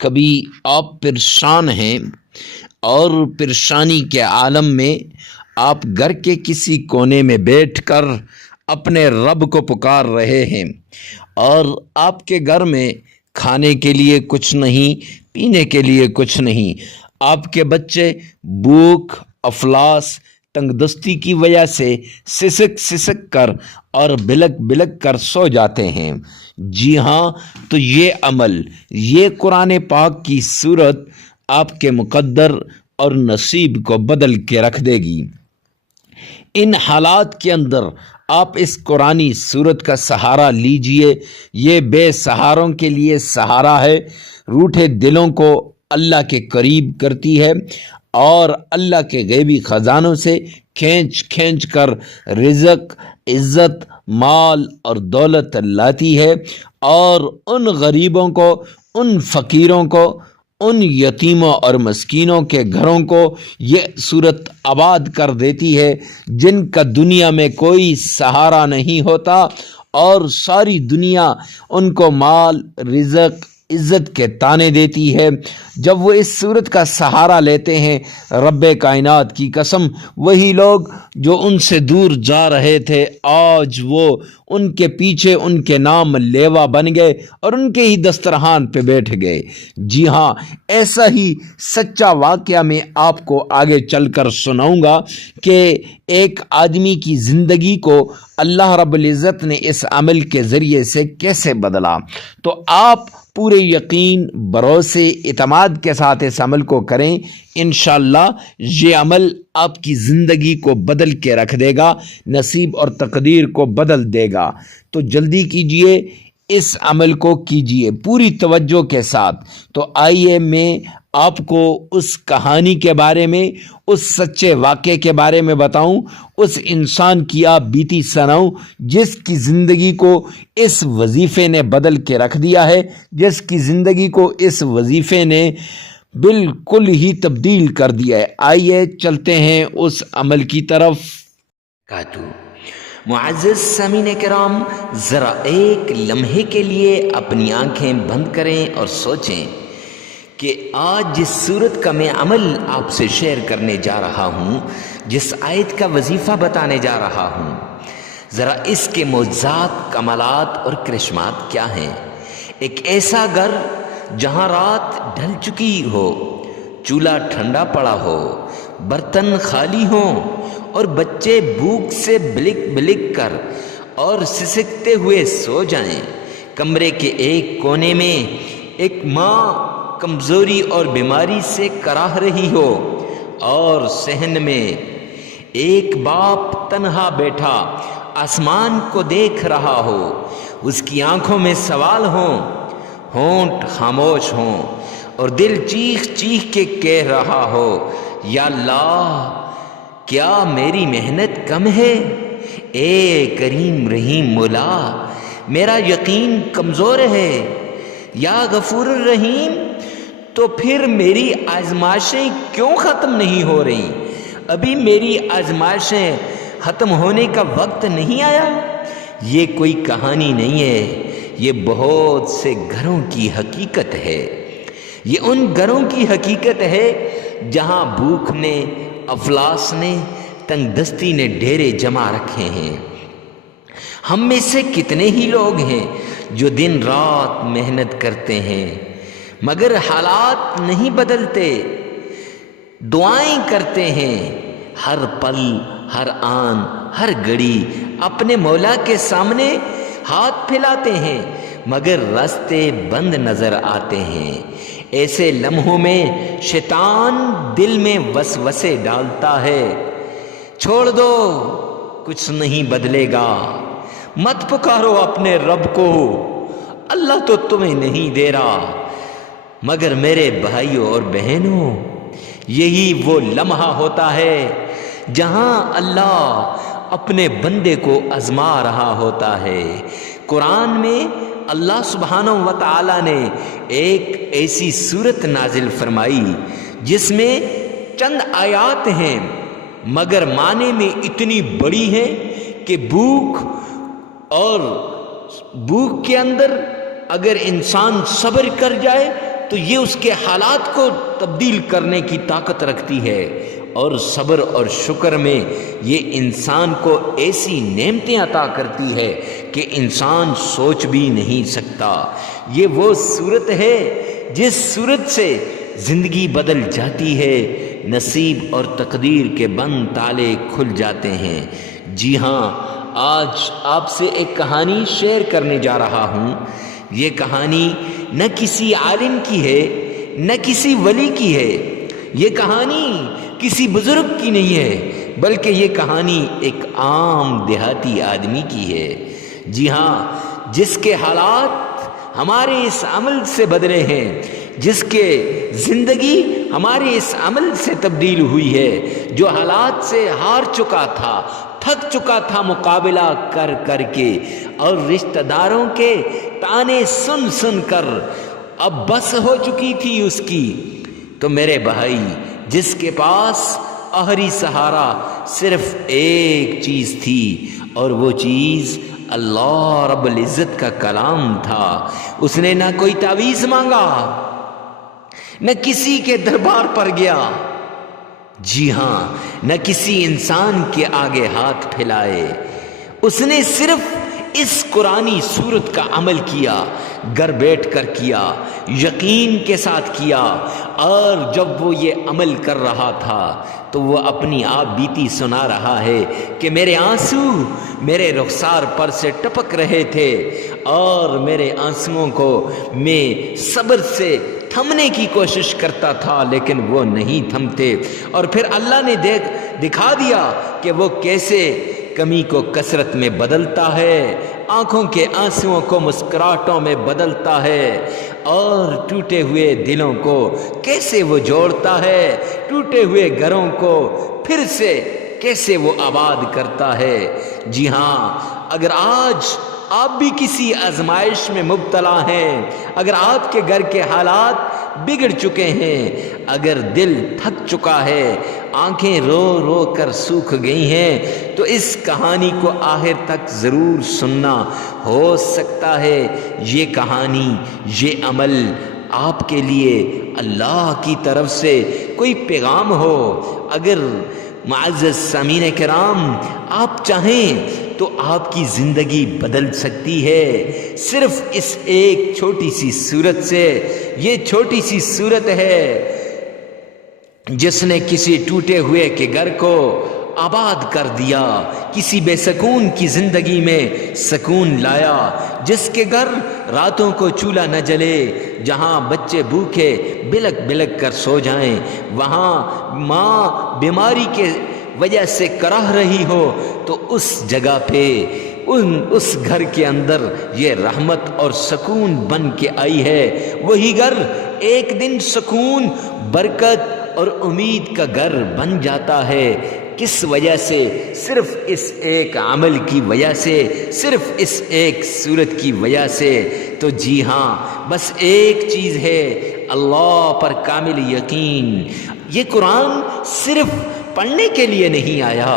کبھی آپ پریشان ہیں اور پریشانی کے عالم میں آپ گھر کے کسی کونے میں بیٹھ کر اپنے رب کو پکار رہے ہیں اور آپ کے گھر میں کھانے کے لیے کچھ نہیں، پینے کے لیے کچھ نہیں، آپ کے بچے بھوک، افلاس، تنگ دستی کی وجہ سے سسک سسک کر اور بلک بلک کر سو جاتے ہیں۔ جی ہاں، تو یہ عمل، یہ قرآن پاک کی صورت آپ کے مقدر اور نصیب کو بدل کے رکھ دے گی۔ ان حالات کے اندر آپ اس قرآنی صورت کا سہارا لیجئے۔ یہ بے سہاروں کے لیے سہارا ہے، روٹھے دلوں کو اللہ کے قریب کرتی ہے اور اللہ کے غیبی خزانوں سے کھینچ کھینچ کر رزق، عزت، مال اور دولت لاتی ہے اور ان غریبوں کو، ان فقیروں کو، ان یتیموں اور مسکینوں کے گھروں کو یہ صورت آباد کر دیتی ہے جن کا دنیا میں کوئی سہارا نہیں ہوتا، اور ساری دنیا ان کو مال، رزق، عزت کے تانے دیتی ہے۔ جب وہ اس صورت کا سہارا لیتے ہیں، رب کائنات کی قسم، وہی لوگ جو ان سے دور جا رہے تھے آج وہ ان کے پیچھے ان کے نام لیوا بن گئے اور ان کے ہی دسترخوان پہ بیٹھ گئے۔ جی ہاں، ایسا ہی سچا واقعہ میں آپ کو آگے چل کر سناؤں گا کہ ایک آدمی کی زندگی کو اللہ رب العزت نے اس عمل کے ذریعے سے کیسے بدلا۔ تو آپ پورے یقین، بھروسے، اعتماد کے ساتھ اس عمل کو کریں، انشاءاللہ یہ عمل آپ کی زندگی کو بدل کے رکھ دے گا، نصیب اور تقدیر کو بدل دے گا۔ تو جلدی کیجئے، اس عمل کو کیجئے پوری توجہ کے ساتھ۔ تو آئیے میں آپ کو اس کہانی کے بارے میں، اس سچے واقعے کے بارے میں بتاؤں، اس انسان کی آپ بیتی سناؤں جس کی زندگی کو اس وظیفے نے بدل کے رکھ دیا ہے، جس کی زندگی کو اس وظیفے نے بالکل ہی تبدیل کر دیا ہے۔ آئیے چلتے ہیں اس عمل کی طرف۔ معزز سامعین کرام، ذرا ایک لمحے کے لیے اپنی آنکھیں بند کریں اور سوچیں کہ آج جس صورت کا میں عمل آپ سے شیئر کرنے جا رہا ہوں، جس آیت کا وظیفہ بتانے جا رہا ہوں، ذرا اس کے معجزات، کمالات اور کرشمات کیا ہیں۔ ایک ایسا گھر جہاں رات ڈھل چکی ہو، چولہا ٹھنڈا پڑا ہو، برتن خالی ہوں اور بچے بھوک سے بلک بلک کر اور سسکتے ہوئے سو جائیں۔ کمرے کے ایک کونے میں ایک ماں کمزوری اور بیماری سے کراہ رہی ہو اور صحن میں ایک باپ تنہا بیٹھا آسمان کو دیکھ رہا ہو، اس کی آنکھوں میں سوال ہوں، ہونٹ خاموش ہوں اور دل چیخ چیخ کے کہہ رہا ہو، یا اللہ، کیا میری محنت کم ہے؟ اے کریم رحیم مولا، میرا یقین کمزور ہے۔ یا غفور الرحیم، تو پھر میری آزمائشیں کیوں ختم نہیں ہو رہی؟ ابھی میری آزمائشیں ختم ہونے کا وقت نہیں آیا؟ یہ کوئی کہانی نہیں ہے، یہ بہت سے گھروں کی حقیقت ہے۔ یہ ان گھروں کی حقیقت ہے جہاں بھوک نے، افلاس نے، تنگ دستی نے ڈیرے جما رکھے ہیں۔ ہم میں سے کتنے ہی لوگ ہیں جو دن رات محنت کرتے ہیں مگر حالات نہیں بدلتے، دعائیں کرتے ہیں ہر پل، ہر آن، ہر گھڑی اپنے مولا کے سامنے ہاتھ پھیلاتے ہیں مگر راستے بند نظر آتے ہیں۔ ایسے لمحوں میں شیطان دل میں وسوسے ڈالتا ہے، چھوڑ دو، کچھ نہیں بدلے گا، مت پکارو اپنے رب کو، اللہ تو تمہیں نہیں دے رہا۔ مگر میرے بھائیوں اور بہنوں، یہی وہ لمحہ ہوتا ہے جہاں اللہ اپنے بندے کو آزما رہا ہوتا ہے۔ قرآن میں اللہ سبحانہ و تعالی نے ایک ایسی صورت نازل فرمائی جس میں چند آیات ہیں مگر معنی میں اتنی بڑی ہے کہ بھوک اور بھوک کے اندر اگر انسان صبر کر جائے تو یہ اس کے حالات کو تبدیل کرنے کی طاقت رکھتی ہے، اور صبر اور شکر میں یہ انسان کو ایسی نعمتیں عطا کرتی ہے کہ انسان سوچ بھی نہیں سکتا۔ یہ وہ صورت ہے جس صورت سے زندگی بدل جاتی ہے، نصیب اور تقدیر کے بند تالے کھل جاتے ہیں۔ جی ہاں، آج آپ سے ایک کہانی شیئر کرنے جا رہا ہوں۔ یہ کہانی نہ کسی عالم کی ہے، نہ کسی ولی کی ہے، یہ کہانی کسی بزرگ کی نہیں ہے، بلکہ یہ کہانی ایک عام دیہاتی آدمی کی ہے۔ جی ہاں، جس کے حالات ہمارے اس عمل سے بدلے ہیں، جس کے زندگی ہمارے اس عمل سے تبدیل ہوئی ہے، جو حالات سے ہار چکا تھا، تھک چکا تھا مقابلہ کر کر کے، اور رشتہ داروں کے تانے سن سن کر اب بس ہو چکی تھی اس کی۔ تو میرے بھائی، جس کے پاس آخری سہارا صرف ایک چیز تھی، اور وہ چیز اللہ رب العزت کا کلام تھا، اس نے نہ کوئی تعویذ مانگا، نہ کسی کے دربار پر گیا، جی ہاں، نہ کسی انسان کے آگے ہاتھ پھیلائے، اس نے صرف اس قرآنی سورت کا عمل کیا، گھر بیٹھ کر کیا، یقین کے ساتھ کیا، اور جب وہ یہ عمل کر رہا تھا تو وہ اپنی آپ بیتی سنا رہا ہے کہ میرے آنسو میرے رخسار پر سے ٹپک رہے تھے، اور میرے آنسوؤں کو میں صبر سے تھمنے کی کوشش کرتا تھا، لیکن وہ نہیں تھمتے، اور پھر اللہ نے دکھا دیا کہ وہ کیسے کمی کو کثرت میں بدلتا ہے، آنکھوں کے آنسوؤں کو مسکراہٹوں میں بدلتا ہے، اور ٹوٹے ہوئے دلوں کو کیسے وہ جوڑتا ہے، ٹوٹے ہوئے گھروں کو پھر سے کیسے وہ آباد کرتا ہے۔ جی ہاں، اگر آج آپ بھی کسی آزمائش میں مبتلا ہیں، اگر آپ کے گھر کے حالات بگڑ چکے ہیں، اگر دل تھک چکا ہے، آنکھیں رو رو کر سوکھ گئی ہیں، تو اس کہانی کو آخر تک ضرور سننا۔ ہو سکتا ہے یہ کہانی، یہ عمل آپ کے لیے اللہ کی طرف سے کوئی پیغام ہو۔ اگر معزز سامعین کرام آپ چاہیں تو آپ کی زندگی بدل سکتی ہے صرف اس ایک چھوٹی سی صورت سے۔ یہ چھوٹی سی صورت ہے جس نے کسی ٹوٹے ہوئے کے گھر کو آباد کر دیا، کسی بے سکون کی زندگی میں سکون لایا، جس کے گھر راتوں کو چولہا نہ جلے، جہاں بچے بھوکے بلک بلک کر سو جائیں، وہاں ماں بیماری کے وجہ سے کرہ رہی ہو، تو اس جگہ پہ اس گھر کے اندر یہ رحمت اور سکون بن کے آئی ہے۔ وہی گھر ایک دن سکون، برکت اور امید کا گھر بن جاتا ہے۔ کس وجہ سے؟ صرف اس ایک عمل کی وجہ سے، صرف اس ایک صورت کی وجہ سے۔ تو جی ہاں، بس ایک چیز ہے، اللہ پر کامل یقین۔ یہ قرآن صرف پڑھنے کے لیے نہیں آیا،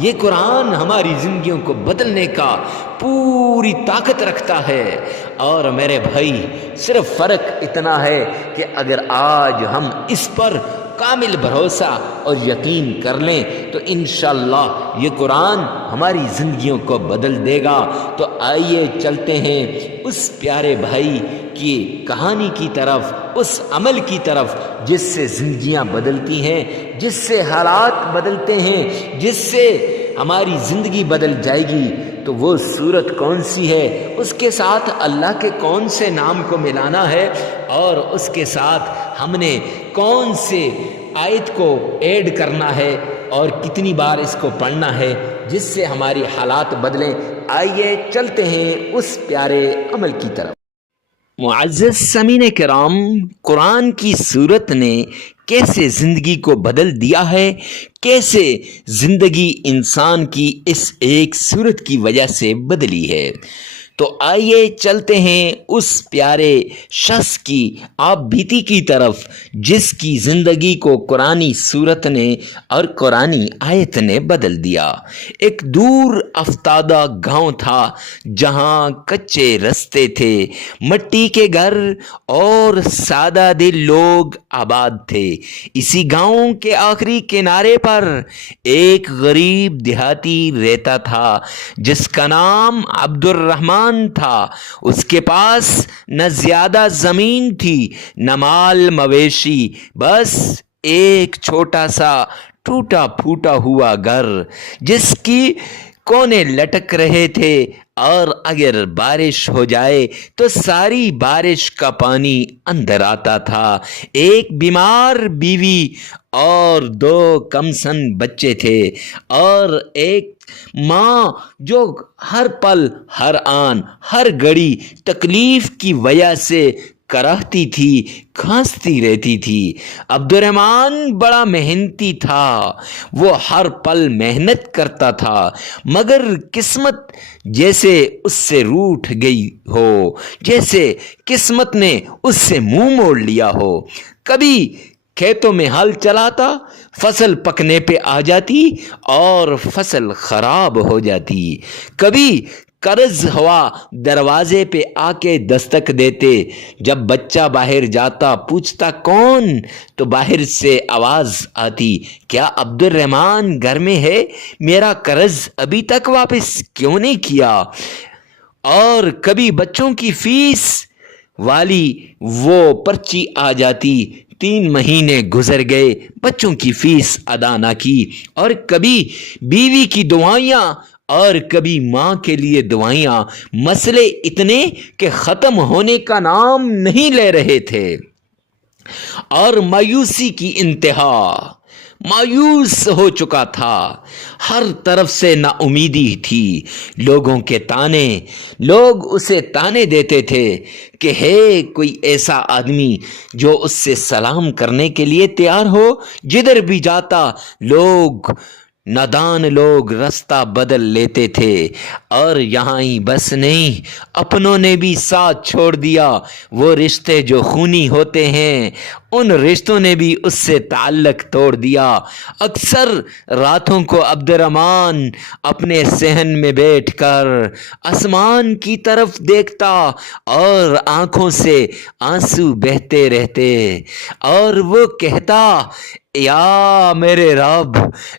یہ قرآن ہماری زندگیوں کو بدلنے کا پوری طاقت رکھتا ہے۔ اور میرے بھائی، صرف فرق اتنا ہے کہ اگر آج ہم اس پر کامل بھروسہ اور یقین کر لیں تو انشاءاللہ یہ قرآن ہماری زندگیوں کو بدل دے گا۔ تو آئیے چلتے ہیں اس پیارے بھائی کی کہانی کی طرف، اس عمل کی طرف جس سے زندگیاں بدلتی ہیں، جس سے حالات بدلتے ہیں، جس سے ہماری زندگی بدل جائے گی۔ تو وہ صورت کون سی ہے، اس کے ساتھ اللہ کے کون سے نام کو ملانا ہے، اور اس کے ساتھ ہم نے کون سے آیت کو ایڈ کرنا ہے، اور کتنی بار اس کو پڑھنا ہے جس سے ہماری حالات بدلیں۔ آئیے چلتے ہیں اس پیارے عمل کی طرف۔ معزز سامعین کرام، قرآن کی سورت نے کیسے زندگی کو بدل دیا ہے، کیسے زندگی انسان کی اس ایک سورت کی وجہ سے بدلی ہے۔ تو آئیے چلتے ہیں اس پیارے شخص کی آپ بیتی کی طرف جس کی زندگی کو قرآنی صورت نے اور قرآنی آیت نے بدل دیا۔ ایک دور افتادہ گاؤں تھا جہاں کچے رستے تھے، مٹی کے گھر اور سادہ دل لوگ آباد تھے۔ اسی گاؤں کے آخری کنارے پر ایک غریب دیہاتی رہتا تھا جس کا نام عبد الرحمن تھا۔ اس کے پاس نہ زیادہ زمین تھی نہ مال مویشی، بس ایک چھوٹا سا ٹوٹا پھوٹا ہوا گھر جس کی کونے لٹک رہے تھے، اور اگر بارش ہو جائے تو ساری بارش کا پانی اندر آتا تھا۔ ایک بیمار بیوی اور 2 کمسن بچے تھے، اور ایک ماں جو ہر پل ہر آن ہر گھڑی تکلیف کی وجہ سے کراہتی تھی، کھانستی رہتی تھی۔ عبد الرحمن بڑا محنتی تھا، وہ ہر پل محنت کرتا تھا، مگر قسمت جیسے اس سے روٹھ گئی ہو، جیسے قسمت نے اس سے منہ موڑ لیا ہو۔ کبھی کھیتوں میں ہل چلاتا، فصل پکنے پہ آ جاتی اور فصل خراب ہو جاتی۔ کبھی قرض ہوا دروازے پہ آ کے دستک دیتے، جب بچہ باہر جاتا پوچھتا کون، تو باہر سے آواز آتی، کیا عبد الرحمن گھر میں ہے؟ میرا قرض ابھی تک واپس کیوں نہیں کیا؟ اور کبھی بچوں کی فیس والی وہ پرچی آ جاتی، 3 مہینے گزر گئے، بچوں کی فیس ادا نہ کی۔ اور کبھی بیوی کی دعائیاں اور کبھی ماں کے لیے دعائیاں، مسئلے اتنے کہ ختم ہونے کا نام نہیں لے رہے تھے، اور مایوسی کی انتہا، مایوس ہو چکا تھا۔ ہر طرف سے نا امیدی تھی، لوگوں کے تانے، لوگ اسے تانے دیتے تھے کہ ہے کوئی ایسا آدمی جو اس سے سلام کرنے کے لیے تیار ہو۔ جدھر بھی جاتا لوگ، نادان لوگ رستہ بدل لیتے تھے، اور یہاں ہی بس نہیں، اپنوں نے بھی ساتھ چھوڑ دیا۔ وہ رشتے جو خونی ہوتے ہیں، ان رشتوں نے بھی اس سے تعلق توڑ دیا۔ اکثر راتوں کو عبد الرحمن اپنے صحن میں بیٹھ کر آسمان کی طرف دیکھتا، اور آنکھوں سے آنسو بہتے رہتے، اور وہ کہتا، یا میرے رب،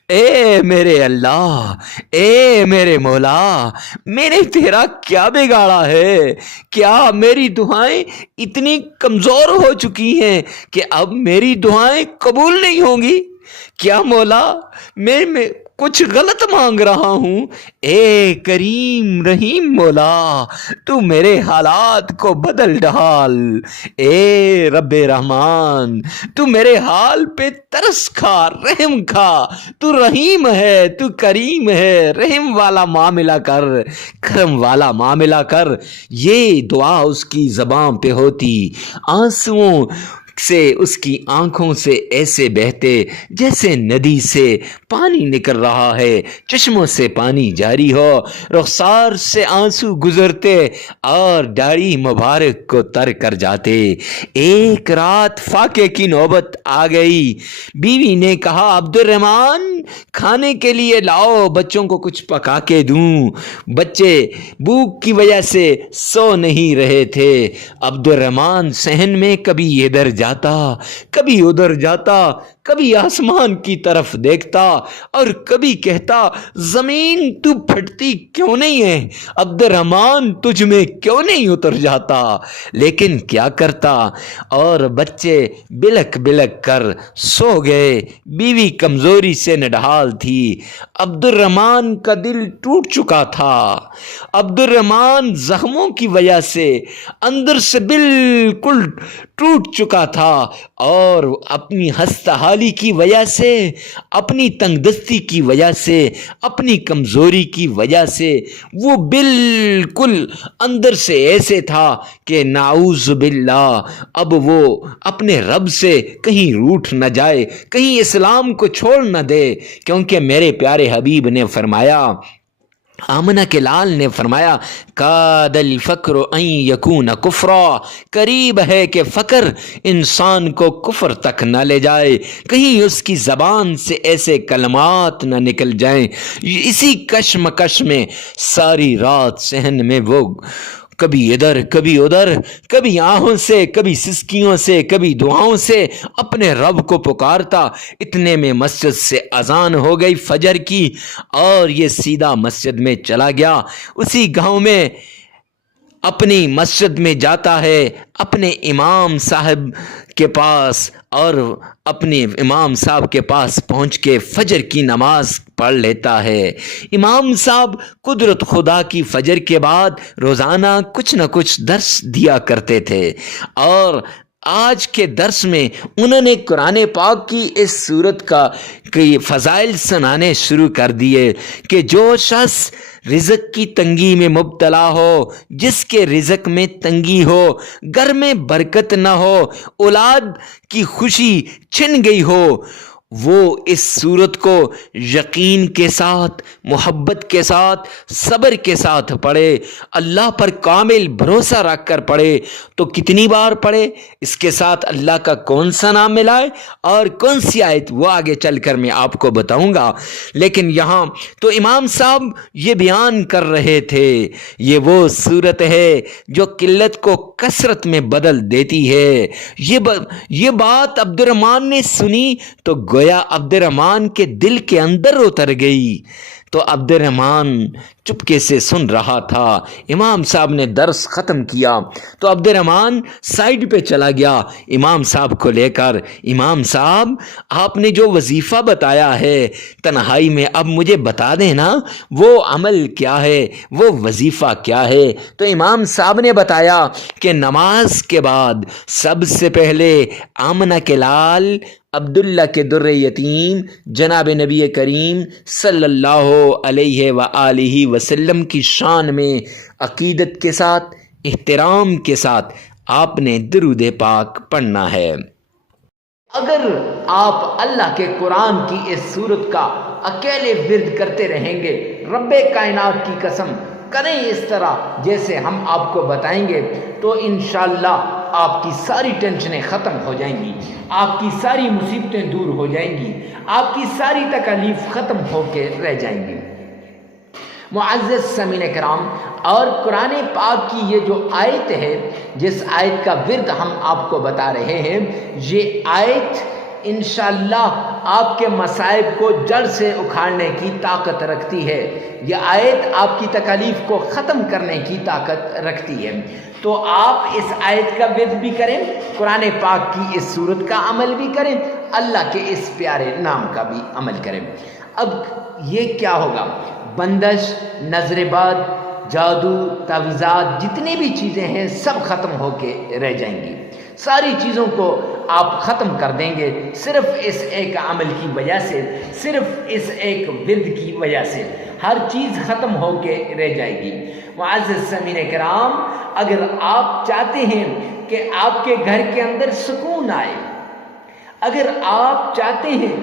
اے میرے اللہ، اے میرے مولا، میں نے تیرا کیا بگاڑا ہے؟ کیا میری دعائیں اتنی کمزور ہو چکی ہیں کہ اب میری دعائیں قبول نہیں ہوں گی؟ کیا مولا میں کچھ غلط مانگ رہا ہوں؟ اے کریم رحیم مولا، تو میرے حالات کو بدل ڈال۔ اے رب رحمان، تو میرے حال پہ ترس کھا، رحم کھا۔ تو رحیم ہے، تو کریم ہے، رحم والا معاملہ کر، کرم والا معاملہ کر۔ یہ دعا اس کی زبان پہ ہوتی، آنسوؤں سے اس کی آنکھوں سے ایسے بہتے جیسے ندی سے پانی نکل رہا ہے، چشموں سے پانی جاری ہو، رخسار سے آنسو گزرتے اور داڑھی مبارک کو تر کر جاتے۔ ایک رات فاقے کی نوبت آ گئی۔ بیوی نے کہا، عبد الرحمن کھانے کے لیے لاؤ، بچوں کو کچھ پکا کے دوں۔ بچے بھوک کی وجہ سے سو نہیں رہے تھے۔ عبد الرحمن صحن میں کبھی ادھر جاتا، کبھی ادھر جاتا، کبھی آسمان کی طرف دیکھتا، اور کبھی کہتا، زمین تو پھٹتی کیوں نہیں ہے؟ عبد الرحمن تجھ میں کیوں نہیں اتر جاتا؟ لیکن کیا کرتا، اور بچے بلک بلک کر سو گئے۔ بیوی کمزوری سے نڈھال تھی، عبد الرحمن کا دل ٹوٹ چکا تھا۔ عبد الرحمن زخموں کی وجہ سے اندر سے بالکل ٹوٹ چکا تھا، اور اپنی ہستحالی کی وجہ سے، اپنی تنگ دستی کی وجہ سے، اپنی کمزوری کی وجہ سے وہ بالکل اندر سے ایسے تھا کہ نعوذ باللہ اب وہ اپنے رب سے کہیں روٹھ نہ جائے، کہیں اسلام کو چھوڑ نہ دے، کیونکہ میرے پیارے حبیب نے فرمایا، آمنہ کے لال نے فرمایا کاد الفقر ان یکون کفرا، قریب ہے کہ فقر انسان کو کفر تک نہ لے جائے، کہیں اس کی زبان سے ایسے کلمات نہ نکل جائیں۔ اسی کشمکش میں ساری رات صحن میں وہ کبھی ادھر کبھی ادھر، کبھی آہوں سے کبھی سسکیوں سے کبھی دعاؤں سے اپنے رب کو پکارتا۔ اتنے میں مسجد سے اذان ہو گئی فجر کی، اور یہ سیدھا مسجد میں چلا گیا۔ اسی گاؤں میں اپنی مسجد میں جاتا ہے، اپنے امام صاحب کے پاس، اور اپنے امام صاحب کے پاس پہنچ کے فجر کی نماز پڑھ لیتا ہے۔ امام صاحب قدرت خدا کی فجر کے بعد روزانہ کچھ نہ کچھ درس دیا کرتے تھے، اور آج کے درس میں انہوں نے قرآن پاک کی اس سورت کا فضائل سنانے شروع کر دیے کہ جو شخص رزق کی تنگی میں مبتلا ہو، جس کے رزق میں تنگی ہو، گھر میں برکت نہ ہو، اولاد کی خوشی چھن گئی ہو، وہ اس سورت کو یقین کے ساتھ، محبت کے ساتھ، صبر کے ساتھ پڑھے، اللہ پر کامل بھروسہ رکھ کر پڑھے۔ تو کتنی بار پڑھے، اس کے ساتھ اللہ کا کون سا نام ملائے اور کون سی آیت، وہ آگے چل کر میں آپ کو بتاؤں گا۔ لیکن یہاں تو امام صاحب یہ بیان کر رہے تھے، یہ وہ صورت ہے جو قلت کو کثرت میں بدل دیتی ہے۔ یہ بات عبد الرحمن نے سنی تو گویا عبد الرحمن کے دل کے اندر اتر گئی۔ تو عبد الرحمن چپکے سے سن رہا تھا، امام صاحب نے درس ختم کیا تو عبد الرحمن سائڈ پہ چلا گیا امام صاحب کو لے کر۔ امام صاحب، آپ نے جو وظیفہ بتایا ہے تنہائی میں، اب مجھے بتا دینا وہ عمل کیا ہے، وہ وظیفہ کیا ہے۔ تو امام صاحب نے بتایا کہ نماز کے بعد سب سے پہلے آمنہ کے لال عبداللہ کے در یتیم جناب نبی کریم صلی اللہ علیہ وآلہ وسلم کی شان میں عقیدت کے ساتھ، احترام کے ساتھ آپ نے درود پاک پڑھنا ہے۔ اگر آپ اللہ کے قرآن کی اس سورت کا اکیلے ورد کرتے رہیں گے، رب کائنات کی قسم کریں اس طرح جیسے ہم آپ کو بتائیں گے، تو انشاءاللہ آپ کی ساری ٹینشنیں ختم ہو جائیں گی، آپ کی ساری مصیبتیں دور ہو جائیں گی، آپ کی ساری تکالیف ختم ہو کے رہ جائیں گی۔ معزز سامعین کرام، اور قرآن پاک کی یہ جو آیت ہے، جس آیت کا ورد ہم آپ کو بتا رہے ہیں، یہ آیت انشاءاللہ آپ کے مصائب کو جڑ سے اکھاڑنے کی طاقت رکھتی ہے۔ یہ آیت آپ کی تکالیف کو ختم کرنے کی طاقت رکھتی ہے۔ تو آپ اس آیت کا ورد بھی کریں، قرآن پاک کی اس سورت کا عمل بھی کریں، اللہ کے اس پیارے نام کا بھی عمل کریں۔ اب یہ کیا ہوگا؟ بندش، نظر بد، جادو، تعویذات، جتنی بھی چیزیں ہیں سب ختم ہو کے رہ جائیں گی۔ ساری چیزوں کو آپ ختم کر دیں گے صرف اس ایک عمل کی وجہ سے، صرف اس ایک ورد کی وجہ سے ہر چیز ختم ہو کے رہ جائے گی۔ معزز سامعین کرام، اگر آپ چاہتے ہیں کہ آپ کے گھر کے اندر سکون آئے، اگر آپ چاہتے ہیں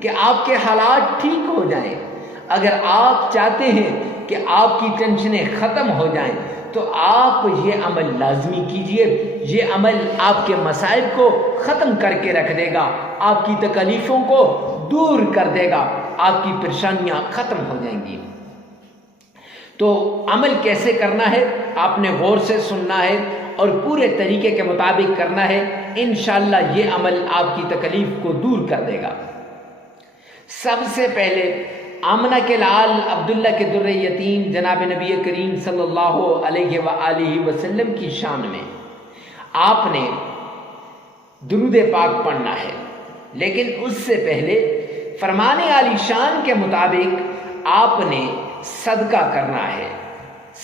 کہ آپ کے حالات ٹھیک ہو جائیں، اگر آپ چاہتے ہیں کہ آپ کی ٹینشنیں ختم ہو جائیں، تو آپ یہ عمل لازمی کیجئے۔ یہ عمل آپ کے مسائل کو ختم کر کے رکھ دے گا، آپ کی تکلیفوں کو دور کر دے گا، آپ کی پریشانیاں ختم ہو جائیں گی۔ تو عمل کیسے کرنا ہے آپ نے غور سے سننا ہے اور پورے طریقے کے مطابق کرنا ہے، انشاءاللہ یہ عمل آپ کی تکلیف کو دور کر دے گا۔ سب سے پہلے آمنہ کے لال عبداللہ کے در یتیم جناب نبی کریم صلی اللہ علیہ وآلہ وسلم کی شان میں آپ نے درود پاک پڑھنا ہے، لیکن اس سے پہلے فرمان عالی شان کے مطابق آپ نے صدقہ کرنا ہے۔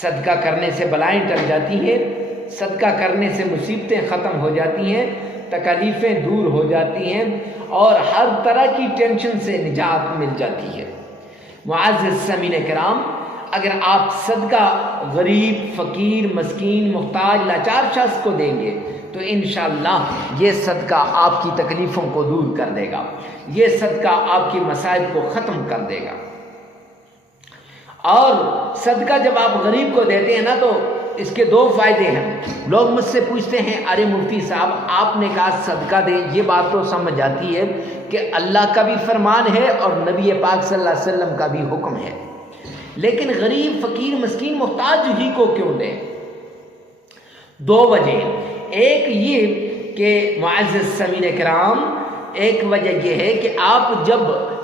صدقہ کرنے سے بلائیں ٹل جاتی ہیں، صدقہ کرنے سے مصیبتیں ختم ہو جاتی ہیں، تکلیفیں دور ہو جاتی ہیں اور ہر طرح کی ٹینشن سے نجات مل جاتی ہے۔ معزز سامعین کرام، اگر آپ صدقہ غریب، فقیر، مسکین، محتاج، لاچار شخص کو دیں گے تو انشاءاللہ یہ صدقہ آپ کی تکلیفوں کو دور کر دے گا، یہ صدقہ آپ کی مسائل کو ختم کر دے گا۔ اور صدقہ جب آپ غریب کو دیتے ہیں نا تو اس کے دو فائدے ہیں۔ لوگ مجھ سے پوچھتے ہیں ارے مفتی صاحب آپ نے کہا صدقہ دیں، یہ بات تو سمجھ آتی ہے کہ اللہ کا بھی فرمان ہے اور نبی پاک صلی اللہ علیہ وسلم کا بھی حکم ہے، لیکن غریب فقیر مسکین محتاج ہی کو کیوں دیں؟ دو وجہ، ایک یہ کہ معزز سامعین کرام، ایک وجہ یہ ہے کہ آپ جب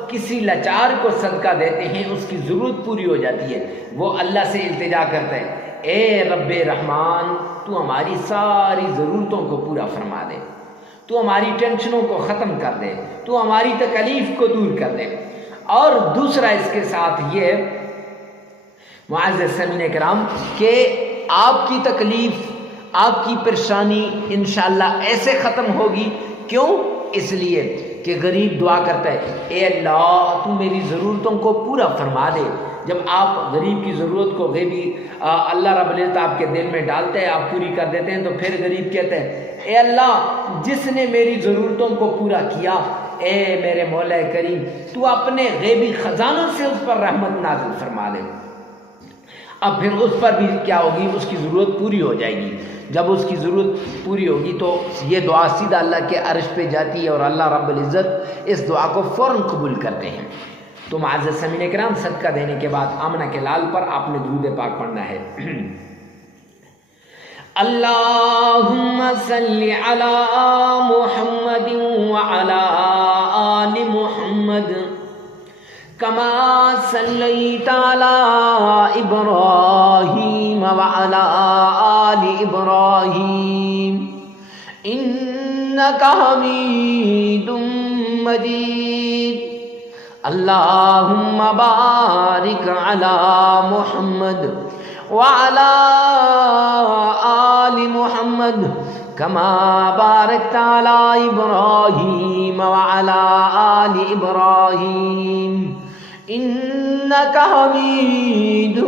کسی لاچار کو صدقہ دیتے ہیں اس کی ضرورت پوری ہو جاتی ہے، وہ اللہ سے التجا کرتا ہے اے رب رحمان تو ہماری ساری ضرورتوں کو پورا فرما دے، تو ہماری ٹینشنوں کو ختم کر دے، تو ہماری تکلیف کو دور کر دے۔ اور دوسرا اس کے ساتھ یہ معزز سامعین کرام کہ آپ کی تکلیف، آپ کی پریشانی انشاءاللہ ایسے ختم ہوگی، کیوں؟ اس لیے کہ غریب دعا کرتا ہے اے اللہ تو میری ضرورتوں کو پورا فرما دے۔ جب آپ غریب کی ضرورت کو غیبی اللہ رب العزت آپ کے دل میں ڈالتے ہیں، آپ پوری کر دیتے ہیں، تو پھر غریب کہتے ہیں اے اللہ جس نے میری ضرورتوں کو پورا کیا، اے میرے مولا کریم تو اپنے غیبی خزانوں سے اس پر رحمت نازل فرما دے۔ اب پھر اس پر بھی کیا ہوگی؟ اس کی ضرورت پوری ہو جائے گی۔ جب اس کی ضرورت پوری ہوگی تو یہ دعا سیدھا اللہ کے عرش پہ جاتی ہے اور اللہ رب العزت اس دعا کو فوراً قبول کرتے ہیں۔ تو معزز سامعین کرام، صدقہ دینے کے بعد آمنہ کے لال پر آپ نے درود پاک پڑھنا ہے۔ اللہم صلی علی محمد وعلی آل محمد کما صلیت علی ابراہیم وعلی آل ابراہیم انک حمید مجید۔ اللہم بارک علی محمد وعلی آل محمد کما بارکت علی ابراہیم وعلی آل ابراہیم انک حمید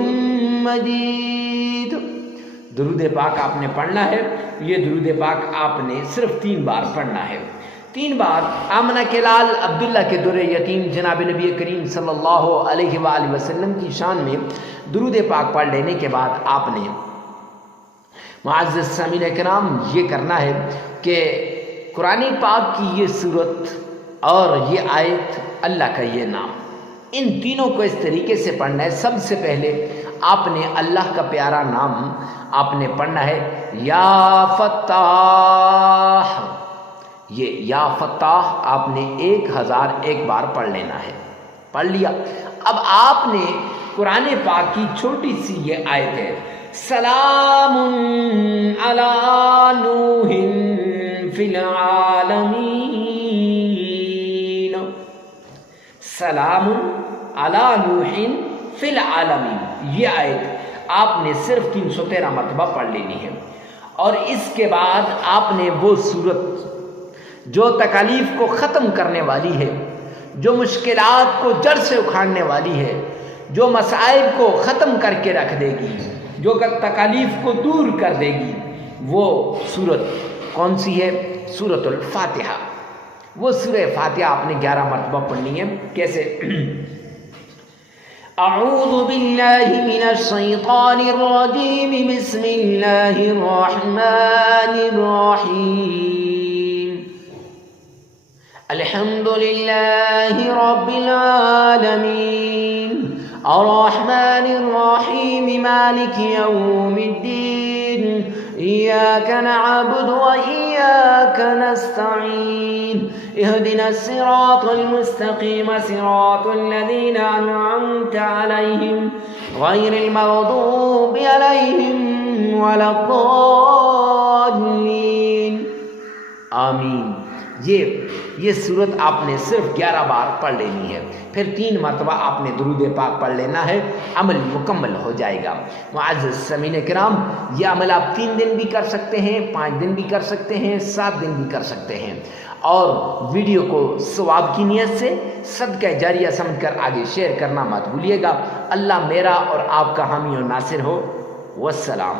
مجید۔ درود پاک آپ نے پڑھنا ہے۔ یہ درود پاک آپ نے صرف 3 بار پڑھنا ہے۔ 3 بار آمنہ کے لال عبداللہ کے در یتیم جناب نبی کریم صلی اللہ علیہ وآلہ وسلم کی شان میں درود پاک پڑھ لینے کے بعد آپ نے معزز سامعین کرام یہ کرنا ہے کہ قرآن پاک کی یہ صورت اور یہ آیت، اللہ کا یہ نام، ان تینوں کو اس طریقے سے پڑھنا ہے۔ سب سے پہلے آپ نے اللہ کا پیارا نام آپ نے پڑھنا ہے یا فتاح۔ یہ یا فتاح آپ نے 1001 بار پڑھ لینا ہے۔ پڑھ لیا؟ اب آپ نے قرآن پاک کی چھوٹی سی یہ آیت ہے سلام علی نوح فی العالمین، سلام علی نوح فی العالمین، یہ آیت آپ نے صرف 313 مرتبہ پڑھ لینی ہے۔ اور اس کے بعد آپ نے وہ سورت جو تکالیف کو ختم کرنے والی ہے، جو مشکلات کو جڑ سے اکھاڑنے والی ہے، جو مسائل کو ختم کر کے رکھ دے گی، جو تکالیف کو دور کر دے گی، وہ سورت کون سی ہے؟ سورۃ الفاتحہ۔ وہ سورہ فاتحہ آپ نے 11 مرتبہ پڑھنی ہے۔ کیسے؟ اعوذ باللہ من الشیطان الرجیم بسم اللہ الرحمن الرحیم الحمد للہ رب العالمین الرحمن الرحیم مالک یوم الدین ایاک نعبد و ایاک نستعین اهدنا الصراط المستقیم صراط الذین انعمت علیہم غیر المغضوب علیہم ولا الضالین۔ آمین۔ یہ صورت آپ نے صرف 11 بار پڑھ لینی ہے، پھر 3 مرتبہ آپ نے درود پاک پڑھ لینا ہے، عمل مکمل ہو جائے گا۔ معزز سامعین کرام، یہ عمل آپ 3 دن بھی کر سکتے ہیں، 5 دن بھی کر سکتے ہیں، 7 دن بھی کر سکتے ہیں، اور ویڈیو کو ثواب کی نیت سے صدقہ جاریہ سمجھ کر آگے شیئر کرنا مت بھولیے گا۔ اللہ میرا اور آپ کا حامی و ناصر ہو۔ والسلام۔